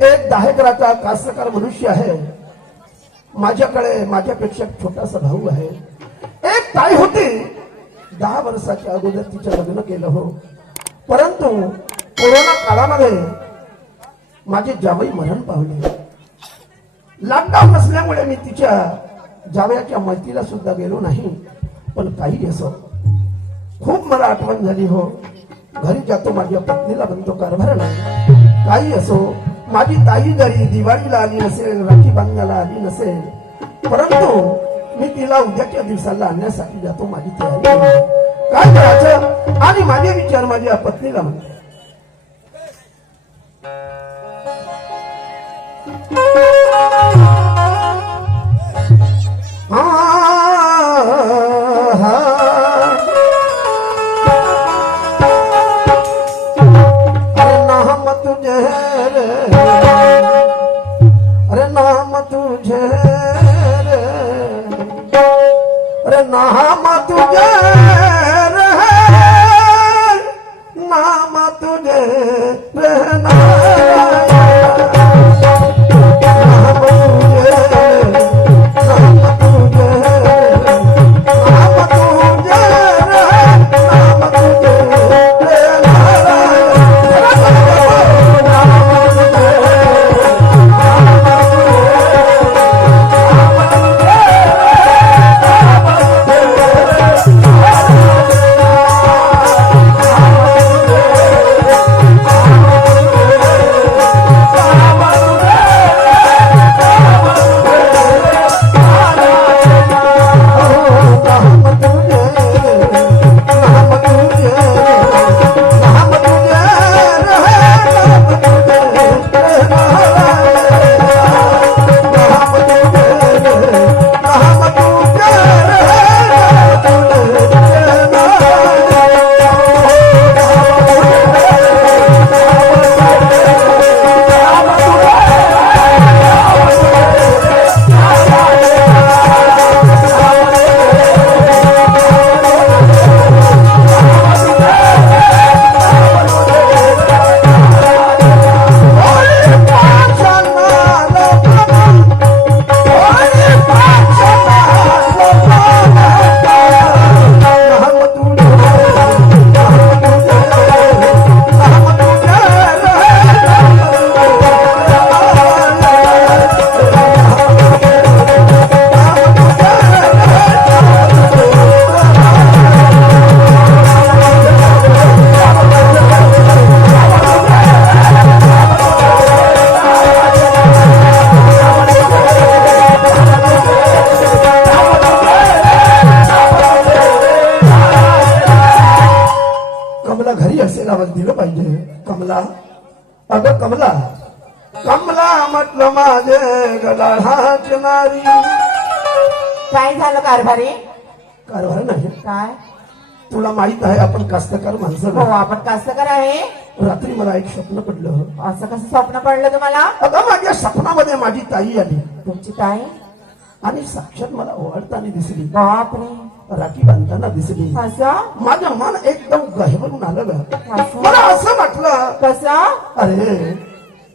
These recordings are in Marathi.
एक 10 एकराचा कास्तकार मनुष्य आहे. माझ्याकडे माझ्यापेक्षा छोटासा भाऊ आहे. एक ताई होती, 10 वर्षाच्या अगोदर तिचं लग्न केलं हो. परंतु कोरोना काळामध्ये माझे जावई मरण पावले. लॉकडाऊन नसल्यामुळे मी तिच्या जावयाच्या मैत्रीला सुद्धा गेलो नाही. पण काही असो, खूप मला आठवण झाली हो. घरी जातो, माझ्या पत्नीला म्हणतो कारभार नाही. काही असो, माझी ताई घरी दिवाळीला आली नसेल, राखी बांधण्याला आली नसेल, परंतु मी तिला उद्याच्या दिवसाला आणण्यासाठी जातो. माझी तयारी काय करायचं. आणि माझे विचार माझ्या पत्नीला म्हणतो, अरे नाम तुझे रे, अरे नाम तुझे रे, नाम तुझे रे, दिलं पाहिजे. कमला, अगं कमला, कमला म्हटलं माझे गलाहाच नारी. काय झालं कारभारी? कारभार नाही, काय तुला माहित आहे आपण कास्तकार माणसं. हो, आपण कास्तकार आहे. रात्री मला एक स्वप्न पडलं. असं कसं स्वप्न पडलं तुम्हाला? अगं माझ्या स्वप्नामध्ये माझी ताई आली तुमची ताई आणि साक्षात मला ओवाळताना दिसली, बापरे, राखी बांधताना दिसली. असं माझं मन एकदम गहिवरून आलं ग. असं? मला असं वाटलं, कसं? अरे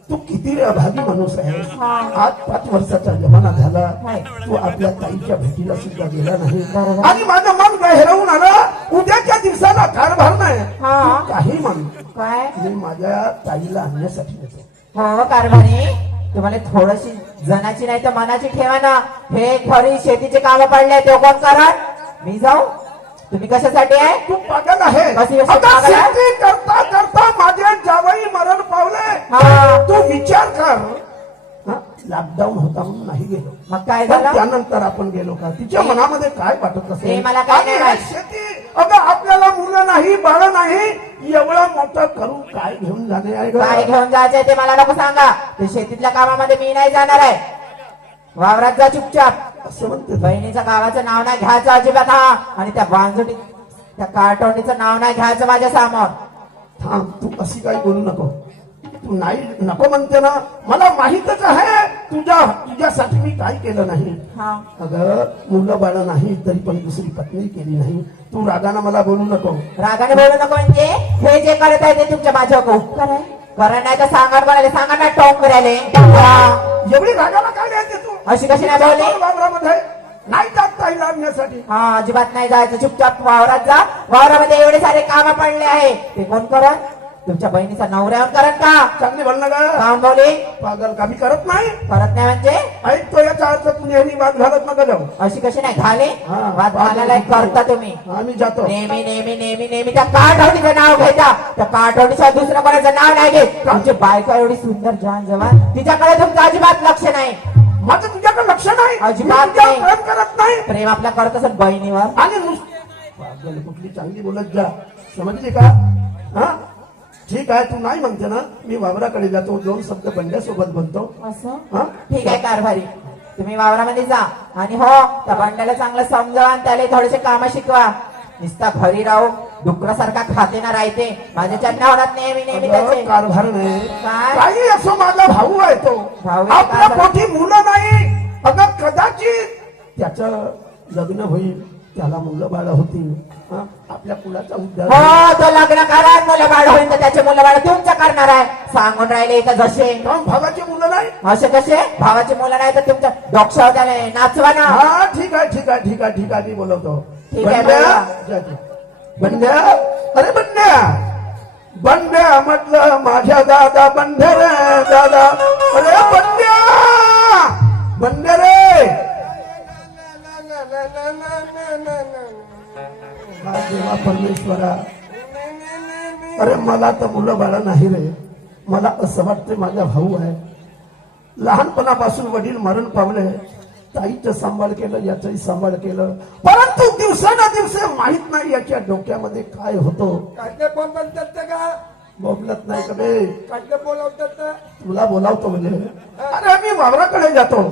तू किती रे अभागी माणूस आहेस. हा. आज 5 वर्षाचा जमाना झाला, हाय. तू आपल्या ताईच्या भेटीला सुद्धा गेला नाही. बरोबर. आणि माझं मन गहिरवून आलं. उद्याच्या दिवसाला कारभार नाही. हा. तू काही म्हण, काय? मी माझ्या ताईला आणण्यासाठी येतो. हो कारभारी, तुम्हाला थोडीशी जनाची नाही तर मनाची ठेवा ना. हे खरी शेतीचे काम पडले ते कोण करण? मी जाऊ? तुम्ही कशासाठी आहे? तू पागल आहे. कशी आता पागल आहे? शेती करता करता माझे जावई मरण पावले. हा. तू विचार कर. लॉकडाऊन होता म्हणून नाही गेलो, मग काय पण झालं? त्यानंतर आपण गेलो का? तिच्या मनामध्ये काय वाटत हे असेल? मला काय नाही आणि माहित. शेती, अगं आपल्याला मुलं नाही, बाळ नाही, एवढं मोठं करून काय घेऊन जाणे आहे काय ग? घेऊन जायचंय ते मला नको सांगा. ते शेतीतल्या कामामध्ये मी नाही जाणार आहे. वावरात जा चुपचाप. असं म्हणते. बहिणीच्या गावाचं नाव नाही घ्यायचं अजिबात. हा. आणि त्या बांजुटी त्या कार्टोनीचं नाव नाही घ्यायचं माझ्या समोर. थांब, तू अशी काही बोलू नको. तू नाही नको म्हणते ना, मला माहितच आहे तुझ्यासाठी मी काय केलं नाही. हा. अगं मुलं बाळ नाही तरी पण दुसरी पत्नी केली नाही. तू रागाने मला बोलू नको. रागाने बोलू नको म्हणजे हे जे करत आहे ते तुमच्या माझ्या कराय कारण नाही तर सांगा म्हणाले सांगा ना टोंग करायले हा. एवढी रागाला काय द्यायचे तू अशी कशी नाही बोलली वावरामध्ये नाही जात ताई आणण्यासाठी. हा अजिबात नाही जायचं चुपचाप वावरात जा वावरामध्ये एवढे सारे काम पडले आहे ते कोण करत तुमच्या बहिणीचा नवऱ्यावर करत का चांगली म्हणलं का काम बोले पागल कामी करत नाही करत नाही म्हणजे ऐकतो याचा अर्थ तू नेहमी वाद घालत नका जाऊ. अशी कशी नाही घाले हा, वाद घालायला करता तुम्ही आम्ही जातो. नेहमी नेहमी नेहमी नेहमी त्या काठवडीचं नाव घेता त्या काठवडीचं दुसरं कोणाचं नाव नाही घेत तुमची बायको एवढी सुंदर जान जवान तिच्याकडे तुमचं अजिबात लक्ष नाही माझं तुझ्याकडे लक्ष नाही. अजिबात मी तुझ्यावर नाही. प्रेम करत नाही प्रेम आपल्या करत असत बहिणीवर आणि पागल कुठली चांगली बोलत जा समजली का हा ठीक आहे तू नाही म्हणते ना मी वावराकडे जातो 2 शब्द बंड्यासोबत बोलतो. असं हा ठीक आहे कारभारी तुम्ही वावरामध्ये जा आणि हो त्या बंड्याला चांगलं समजावा आणि त्याला थोडेसे काम शिकवा नुसता घरी राहू डुकरासारखा खाते ना राहते माझ्या चन्ना होणार नेहमी नेहमी त्याचे कारभार नाही काय? काही असो माझा भाऊ आहे तो भाऊ आहे, आपल्या कारभार. पोटी मुलं नाही अगं कदाचित त्याचं लग्न होईल त्याला मुलं बाळ होतील हा? आपल्या कुलाचा उद्धार होईल. हो तो लग्न करा मुलं बाळ होईल तर त्याचे मुलं बाळ तुमचं करणार आहे सांगून राहिले इथं जसे काहून भावाची मुलं नाही. असे कसे भावाची मुलं नाही तर तुमच्या डोक्यावर त्याला नाचवा ना हा ठीक आहे ठीक आहे ठीक आहे ठीक आहे मी बोलवतो. ठीक आहे, बंड्या बोला. जा, जा. बंड्या अरे बंड्या बंड्या म्हटलं माझ्या दादा बंड्या रे दादा अरे बंड्या बंड्या रे हा देवा परमेश्वरा अरे मला तर मुलं बाळा नाही रे मला असं वाटतं माझा भाऊ आहे लहानपणापासून वडील मरण पावले ताईचं सांभाळ केलं याचंही सांभाळ केलं परंतु दिवसानुदिवस माहित नाही याच्या डोक्यामध्ये काय होतो. काढले फोन म्हणतात का बोलत नाही का बे काढले बोलावतात तुला बोलावतो म्हणजे अरे मी वावराकडे जातो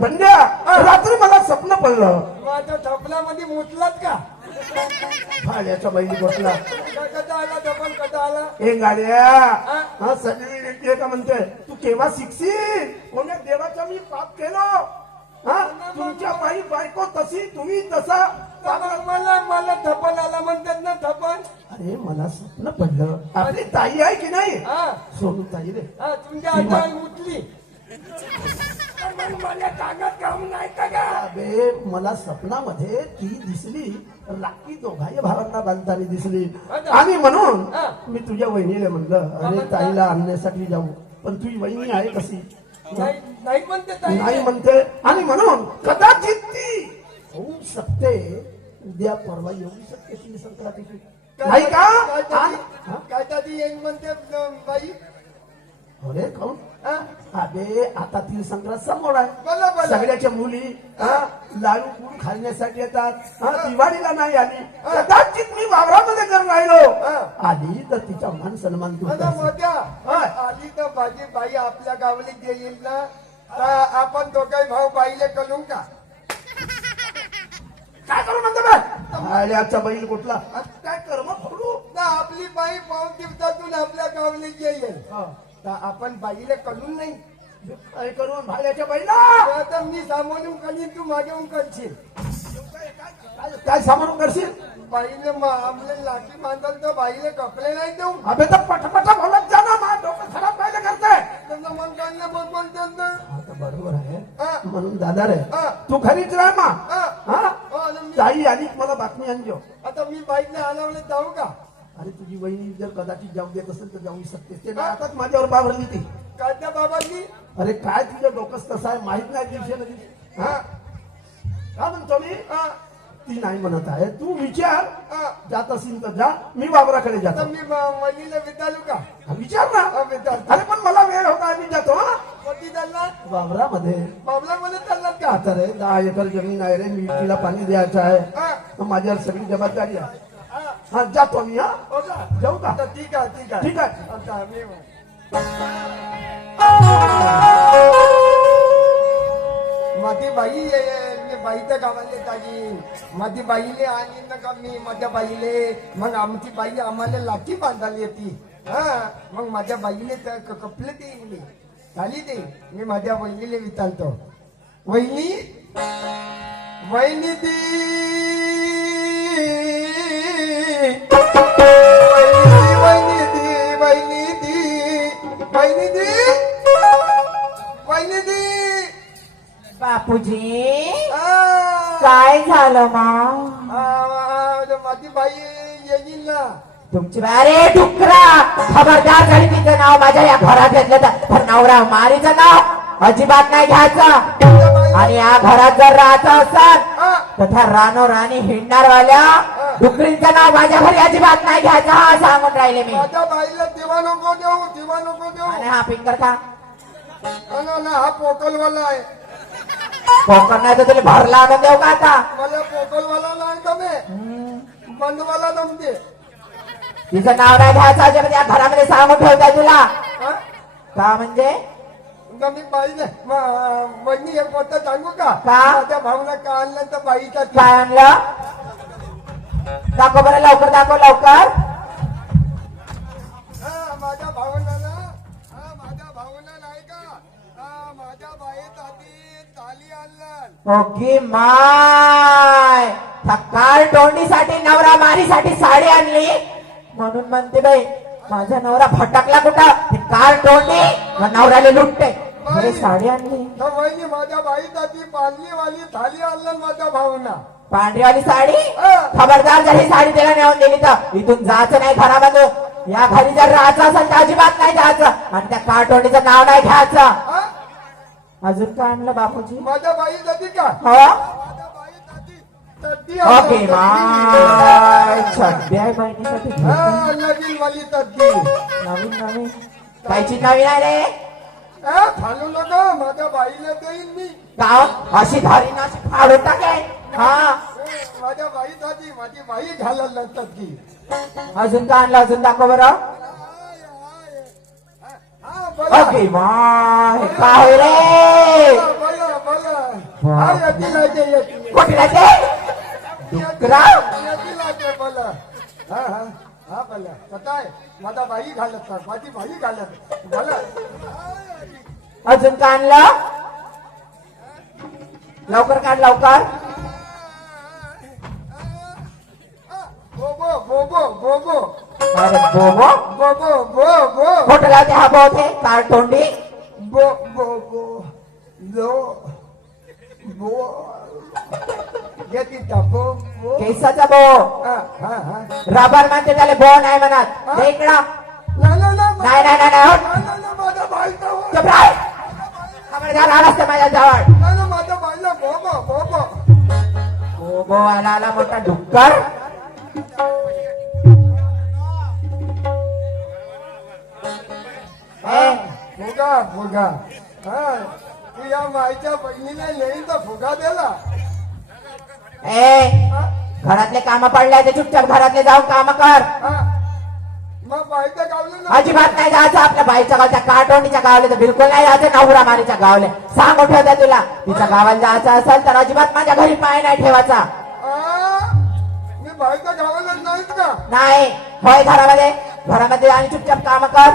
बंड्या रात्री मला स्वप्न पडलं माझ्या थपलामध्ये मुतलात का भाड्याच्या बैली बसला कसा आला डबल कसा आला ए गाड्या हा सगळी येते का म्हणते तू केव्हा शिकशील कोण्या देवाचा मी पाप केलो हा तुमच्या बाई बायको तशी तुम्ही तसा मला थपल आला म्हणतात ना थपल अरे मला स्वप्न पडलं आपली ताई आहे की नाही हा सोनू ताई रे हा तुमच्या आजोबाई उठली मला कागद काम नाही का गा? अबे मला स्वप्नामध्ये ती दिसली राखी दोघाही भावांना बांधताना दिसली आणि म्हणून मी तुझ्या वहिनीला म्हणलं अरे ताईला आणण्यासाठी जाऊ पण तुझी वहिनी आहे कशी नाही नाही म्हणते ताई. नाही म्हणते आणि म्हणून कदाचित ती होऊ शकते उद्या परवा येऊ शकते ती संक्रांतीची नाही का काय दादी येईन म्हणते बाई अरे काऊन हा? अबे आता ती संक्रांत समोर आहे बोला बोला सगळ्याच्या मुली लाडू गुड खाण्यासाठी येतात दिवाळीला नाही आली कदाचित मी वावरामध्ये जर राहिलो आली तर तिचा मान सन्मान तू आता करशील. मोठ्या होय. आली तर माझी बाई आपल्या गावली जे येईल ना आपण दोघाही भाऊ बाईले कलू का काय करू म्हणतो आल्याचा बैल कुठला काय कर्म फोडू ना आपली बाई पाऊन दिवसातून आपल्या गावली जे येईल तर आपण बाईले कलून नाही काय करू भाड्याच्या बैला आता मी सामान्य करीन तू मागेहून करशील काय सामान करशील बाईले आपले लाठी बांधल तर बाईले कपडे नाही देऊ अबे तर पटपट बोलत जा ना माझं डोकं खराब काय करताय त्यांना मन काढलं मग म्हणतात ना आता बरोबर आहे हा. म्हणून दादा रे हा. तू घरीच राह मा हा. हा हो, आणि मी- ताई आली की मला बातमी आणजो आता मी बाईकने आलावले जाऊ का अरे तुझी वहिनी जर कदाचित जाऊ देत असेल तर जाऊ शकते ते ना आताच माझ्यावर बावरली ती काय त्या बाबांनी अरे काय तुझं डोकंच तसं आहे माहित नाही दिवशी हा का म्हणतो मी ती नाही म्हणत आहे तू विचार जात असेल तर जा मी वावराकडे आता जातो मी वहिनीला विचारू का हा, विचार ना विचार अरे पण मला वेळ होता मी जातो हा कधी चालला वावरामध्ये बाबला मला चाललात का आता रे 10 एकर जमीन आहे रे मिरचीला पाणी द्यायचं आहे हा. तर माझ्यावर सगळी जबाबदारी आहे हा. हा जातो मी हा हो का जाऊ का आता ठीक आहे ठीक आहे ठीक आहे आता मी माझी बाई मी बाईच्या गावाला जाईन माझी बाईले आणि ना का मी माझ्या बाईले मग आमची बाई आम्हाला लाठी बांधायला येते हा मग माझ्या बाईले कपले देईन झाली ते मी माझ्या वहिनीले विचारतो वहिनी वहिनी दी वहिनी दी वहिनी दी वहिनी दी वहिनी दी बापूजी आ, काय झालं मग माझी बाई येईल ना तुमची अरे डुकरा खबरदार झाली तिचं नाव माझ्या या घरात घेतलं तर नवरा मारीचं नाव अजिबात नाही घ्यायचं आणि या घरात जर राहायचं असाल हा, तर त्या रानो राणी हिंडणार वाल्या डुकरींचं नाव माझ्या घरी अजिबात नाही घ्यायचं हा सांगून राहिले मी माझ्या बाईला दिवा नको देऊ आणि हा पिंकर का ना हा पोकलवाला आहे कोकण नाही तर तुला भरला आणून देऊ का आता मला पोकलवाला नाही जमे बंदवाला जमते तिचं नाव नाही घ्यायचं अजिबात या घरामध्ये सांगून ठेवताय तुला हा? का म्हणजे का मी बाईने वहिनी एक गोष्ट सांगू का का? माझ्या भावना का आणलं तर बाईचा काय आणलं दाखव बरं लवकर दाखव लवकर माझ्या भावनाला माझ्या भावना नाही का माझ्या बाईत आधी ताली आणलं ओके माय काल तोंडीसाठी नवरा मारीसाठी साडी आणली म्हणून म्हणते बाई माझा नवरा भटकला कुठं ती काल तोंडी नवऱ्याला लुटते अरे साडी आणली तर वहिनी माझ्या बाईत आधी पालनीवाली थाली आणलं माझ्या भावना पांढरीवाली साडी खबरदार जर ही साडी त्याला नेऊन दिली तर इथून जायचं नाही घरामधून या घरी जर राहायचं असेल तर अजिबात नाही जायचं आणि त्या काळतोंडीचं नाव नाही घ्यायचं हा? अजून काय आणलं बापूजी माझ्या बाईत आधी का हो माझ्या बाईत आधी तद्दी ओके माय छड्डी आहे बहिणीसाठी नवीन वाली तद्दी नवीन नवीन कायची नवीन आहे रे फालू नका माझ्या बाईला देईन मी गाव अशी धारी ना अशी फाडून टाकेन हा माझ्या बाईत आधी माझी बाई घालायला तद्दी अजून काय आणलं अजून दाखव बरं ओके माय काय रे कुठे राहते डुकरा माझा बाई घालत माझी बाई घालत मला अजून काय आणलं लवकर काढ लवकर बोबो बोबो बोबो अरे बोबो बोबो बो बो कुठे राहते हा बोते कार तोंडी बो बो बो लो बो घेती बो बो केसाचा बो रबर म्हणते त्याला बो नाही म्हणत हे इकडं नाही नाही नाही नाही होत. माझ्या बाईचा चुप राह. खबरदार आलास तर माझ्या जवळ माझ्या बाईला बोबो बोबो बोबो आला मोठा डुक्कर फुगा फुगा तू या माईच्या बहिणीला येईल तर फुगा दिला ए घरातले काम पडले ते चुपचाप घरातले जाऊन काम कर मग बाईचं गावलं ना अजिबात नाही जायचं आपल्या बाईच्या गावच्या काटोंडीच्या गावले तर बिलकुल नाही जायचं नवरा मारीच्या गावले सांगून ठेवत्या तुला तिच्या गावाला जायचं असेल तर अजिबात माझ्या घरी पाय नाही ठेवायचा मी बाईच्या गावाला नाहीत का नाही होय घरामध्ये आणि चुपचाप काम कर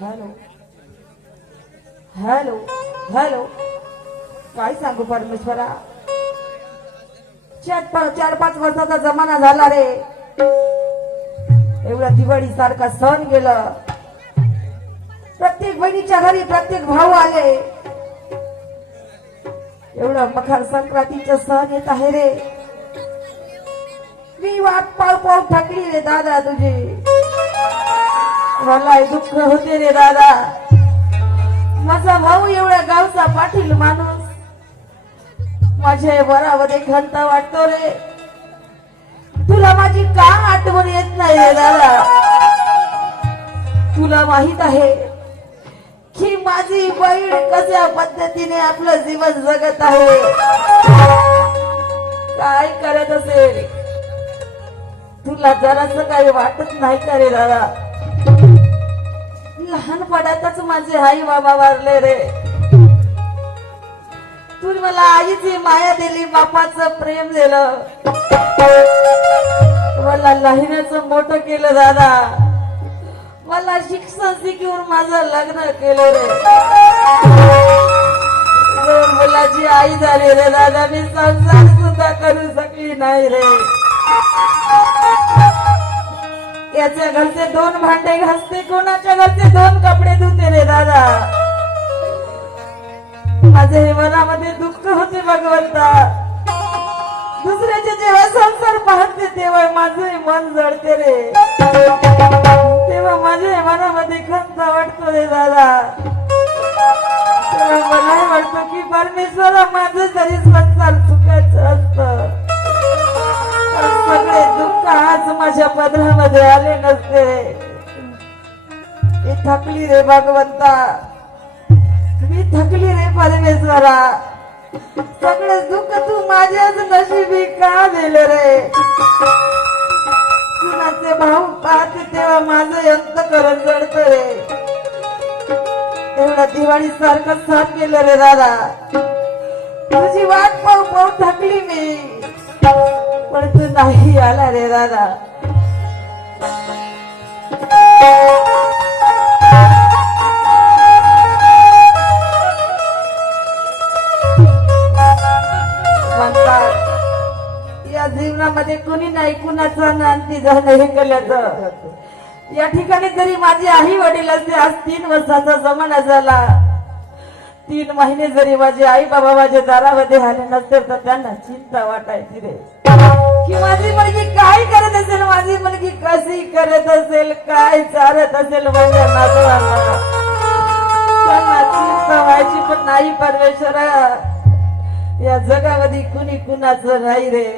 हॅलो हॅलो हॅलो काय सांगू परमेश्वरा 4-5 वर्षाचा जमाना झाला रे एवढा दिवाळी सारखा सण गेलं प्रत्येक बहिणीच्या घरी प्रत्येक भाऊ आले एवढा मकर संक्रांतीचा सण येत आहे रे मी वाट पाव थकली रे दादा तुझी मला दुःख होते रे दादा माझा भाऊ एवढ्या गावचा पाटील माणूस माझ्या वरावर एक घंटा वाटतो रे तुला माझी का आठवण येत नाही रे दादा तुला माहित आहे की माझी बहीण कशा पद्धतीने आपलं जीवन जगत आहे, काय करत असेल तुला जरासं काही वाटत नाही का रे दादा? लहानपणातच माझे आई बाबा वारले रे. तू मला आईची माया दिली, बापाचं प्रेम दिलं, मला लहानाचं मोठं केलं दादा. मला शिक्षण शिकवून माझं लग्न केलं रे. दोन मुलाची आई झाली रे दादा. मी संसार सुद्धा करू शकली नाही रे. याच्या घरचे 2 भांडे घासते, कोणाच्या घरचे 2 कपडे धुते रे दादा. माझ्या हे मनामध्ये दुःख होते भगवंता. दुसऱ्याचे जेव्हा संसार पाहते तेव्हा माझे मन जळते रे. तेव्हा माझ्या मनामध्ये खंत वाटतो रे दादा. तेव्हा मला वाटतो की परमेश्वरा माझं जरी संसार सुखाचं असत, सगळे दुःख आज माझ्या पदरामध्ये आले नसते. मी थकली रे भगवंता, मी थकली रे परमेश्वरा. सगळे दुःख तू माझ्याच नशिबी का दिले रे? कुणाचे भाऊ पाहते तेव्हा माझं अंतःकरण जडत रे. एवढा दिवाळी सारखं साथ केलं रे दादा. तुझी वाट पाहू पाहू थकली मी, पण तू नाही आला रे दादा. या जीवनामध्ये कुणी नाही कुणाचं नांदी झालं हे कळलं. या ठिकाणी जरी माझी आई वडील असते, आज 3 वर्षाचा जमाना झाला, 3 महिने जरी माझे आई बाबा माझ्या दारामध्ये आले नसते तर त्यांना चिंता वाटायची रे की माझी मुलगी काय करत असेल, माझी मुलगी कशी करत असेल, काय चालत असेल माझ्या नातवांना. त्यांना चिंता व्हायची, पण नाही परमेश्वरा, या जगामध्ये कुणी कुणाचं नाही रे.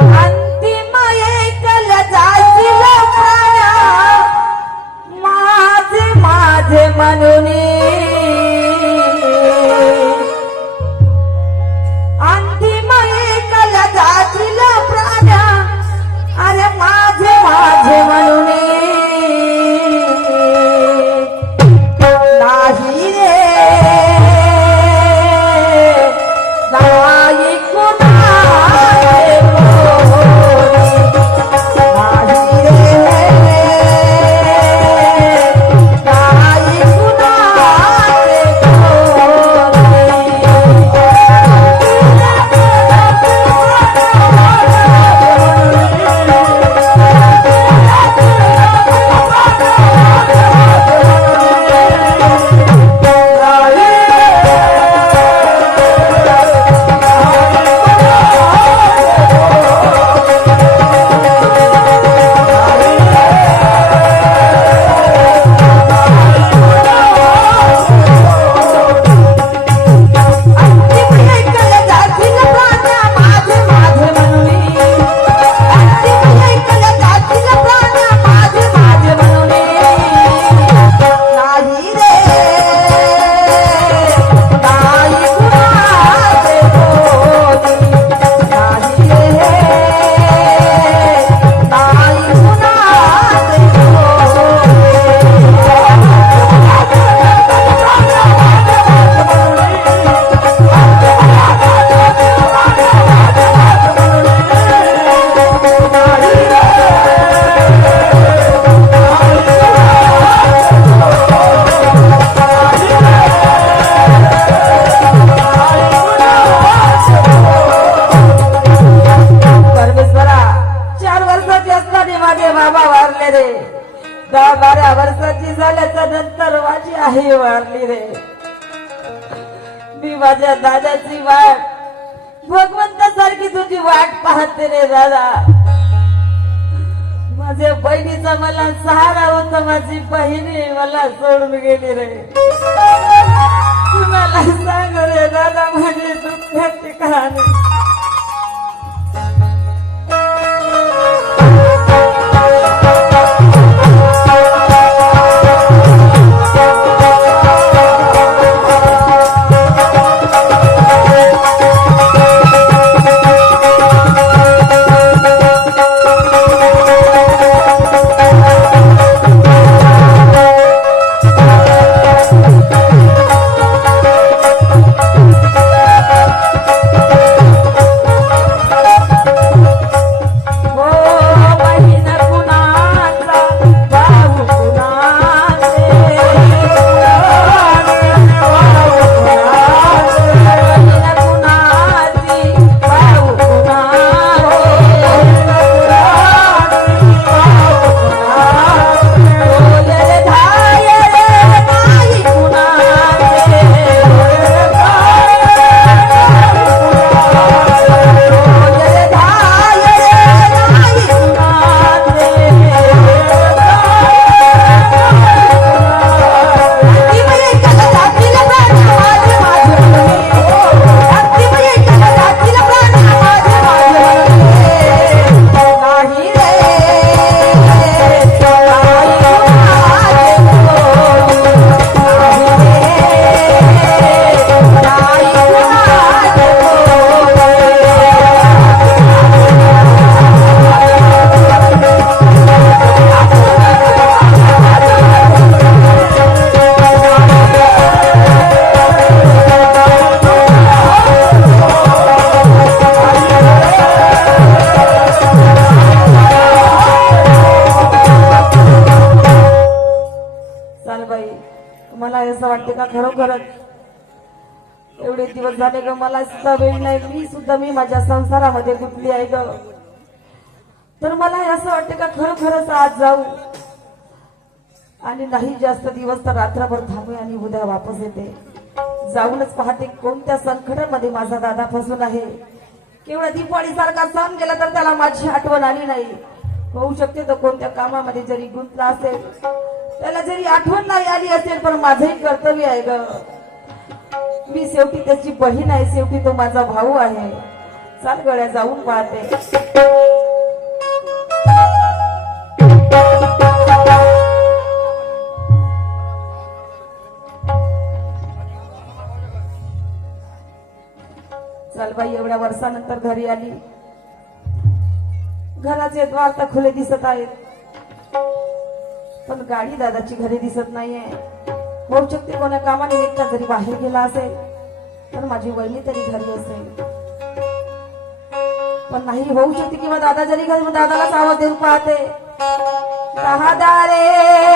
अंतिम एकल जातील प्राणा, माझे माझे म्हणून. अंतिम एकल जातील प्राणा, अरे माझे माझे म्हणून. नाही रे नाही कुणाचे कोणी, नाही रे नाही कुणाचे बाबा वारले रे. 10-12 वर्षाची झाल्याच्या नंतर माझी आई वारली रे. मी माझ्या दादाची वाट, भगवंतासारखी तुझी वाट पाहते रे दादा. माझ्या बहिणीचा मला सहारा होता, माझी बहिणी मला सोडून गेली रे. तुम्हाला सांग रे दादा, माझी दुःखाची कहाणी. वाटते का खरोखरच एवढे दिवस झाले ग मला सुद्धा वेळ नाही, मी माझ्या संसारामध्ये गुंतली आहे ग. तर मला हे असं वाटतं का खरोखरच आज जाऊ आणि नाही जास्त दिवस तर रात्रभर थांबू आणि उद्या वापस येते. जाऊनच पाहते कोणत्या संकटामध्ये माझा दादा फसून आहे. केवढा दिवाळी सारखा सण गेला तर त्याला माझी आठवण आली नाही. होऊ शकते तो कोणत्या कामामध्ये जरी गुंतला असेल, त्याला जरी आठवण नाही आली असेल, पण माझंही कर्तव्य आहे ग. मी शेवटी त्याची बहीण आहे, शेवटी तो माझा भाऊ आहे. चाल गड्या जाऊन पाहते. चल बाई एवढ्या वर्षानंतर घरी आली. घराचे द्वार तर खुले दिसत आहेत, पण गाडी दादाची घरी दिसत नाहीये. होऊ शकते कोणा कामानिमित्त जरी बाहेर गेला असेल, तर माझी वहिनी तरी घरी असेल. पण नाही, होऊ शकते किंवा दादा जरी घरी, दादालाच आवाज देऊन पाहते, दादा रे